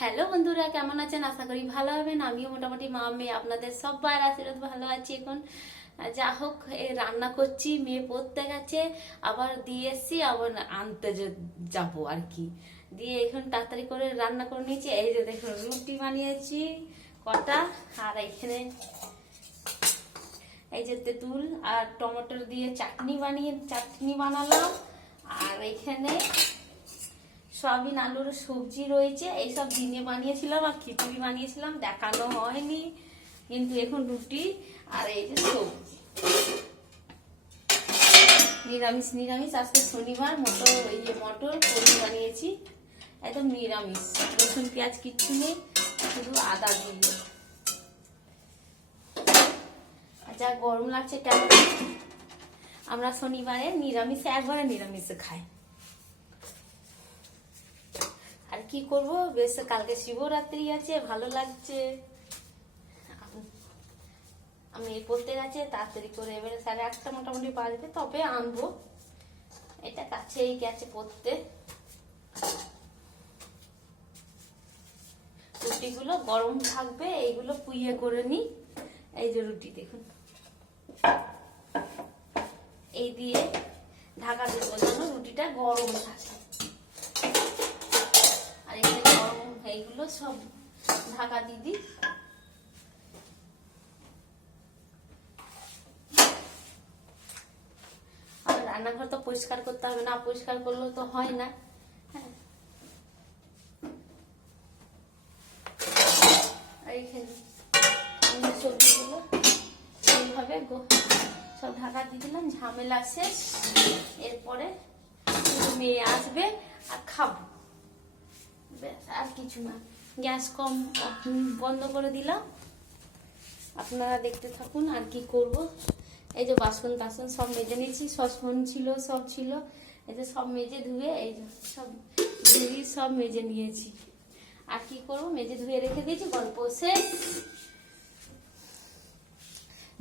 Hello বন্ধুরা, কেমন আছেন? আশা করি ভালো হবেন। আমিও মোটামুটি মা মেয়ে আপনাদের সবার আশীর্বাদ ভালো আছি। এখন যা হোক রান্না করছি, মেয়ে পড়তে গেছে, আবার দিয়ে এসছি, আবার আনতে যাবো আর কি। দিয়ে এখন তাড়াতাড়ি করে রান্না করে নিয়েছি। এই যে দেখুন রুটি বানিয়েছি কটা, আর এখানে এই যে তেঁতুল আর টমেটোর দিয়ে চাটনি বানালাম। আর এখানে সয়াবিন আলুর সবজি রয়েছে। এইসব দিনে বানিয়েছিলাম আর খিচুড়ি বানিয়েছিলাম, দেখানো হয়নি। কিন্তু এখন রুটি আর এই যে সবজি, নিরামিষ নিরামিষ। আজকে শনিবার, মটর পনির বানিয়েছি, একদম নিরামিষ, রসুন পেঁয়াজ কিচ্ছু নেই, শুধু আদা দিয়ে। যা গরম লাগছে কেমন। আমরা শনিবারে নিরামিষে, একবারে নিরামিষে খাই। আর কি করব, বেশ কালকে শিবরাত্রি আছে, ভালো লাগছে। আমি পড়তে গেছে তাড়াতাড়ি করে, এবারে 8:30 মোটামুটি বাজবে, তবে আনবো। এটা কাছেই গেছে পড়তে। রুটিগুলো গরম থাকবে, এইগুলো পুইয়ে করে নি। এই যে রুটি দেখুন, এই দিয়ে ঢাকা দেবো যেন রুটিটা গরম থাকে। আর এখানে গরম এইগুলো সব ঢাকা দিয়ে দিই। আর রান্নাঘর তো পরিষ্কার করতে হবে, না পরিষ্কার করলেও তো হয় না। হ্যাঁ, আর এখানে সবজিগুলো এইভাবে সব ঢাকা দিয়ে দিলাম, ঝামেলা শেষ। এরপরে মেয়ে আসবে আর খাবো, আর কিছু না। গ্যাস কম বন্ধ করে দিলাম, আপনারা দেখতে থাকুন। আর কি করব, এই যে বাসন টাসন সব মেজে নিয়েছি, সসপন ছিল, সব ছিল, এই যে সব মেজে ধুয়ে, এই যে সব মেজে নিয়েছি। আর কি করব, মেজে ধুয়ে রেখে দিয়েছি, গল্প শেষ।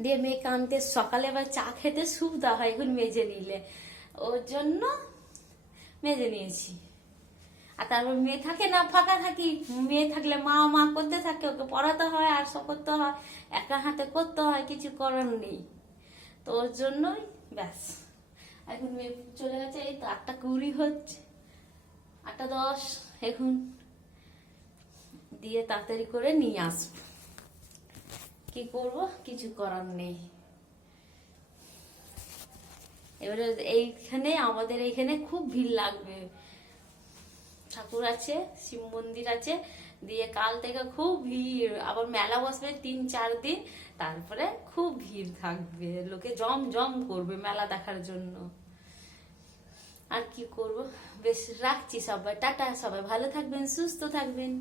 দিয়ে মেয়েকে আনতে সকালে আবার চা খেতে সুবিধা হয় এখন মেজে নিলে, ওর জন্য মেজে নিয়েছি। আর তারপর মেয়ে থাকে না, ফাঁকা থাকি, মেয়ে থাকলে মা মা করতে থাকে, ওকে পড়াতে হয় আর সব করতে হয়, একা হাতে করতে হয়, কিছু করার নেই। তো ওর জন্যই ব্যাস। এখন মেয়ে চলে গেছে, এই তো 8:20 হচ্ছে, 8:10 এখন। দিয়ে তাড়াতাড়ি করে নিয়ে আসবো, কি করব, কিছু করার নেই। এবারে এইখানে আমাদের এইখানে খুব ভিড় লাগবে, ঠাকুর আছে, শিব মন্দির আছে, দিয়ে কাল থেকে খুব ভিড়। আবার মেলা বসবে 3-4 দিন, তারপরে খুব ভিড় থাকবে, লোকে জম জম করবে মেলা দেখার জন্য। আর কি করব, বেশ রাখছি। সবাই টাটা, সবাই ভালো থাকবেন, সুস্থ থাকবেন।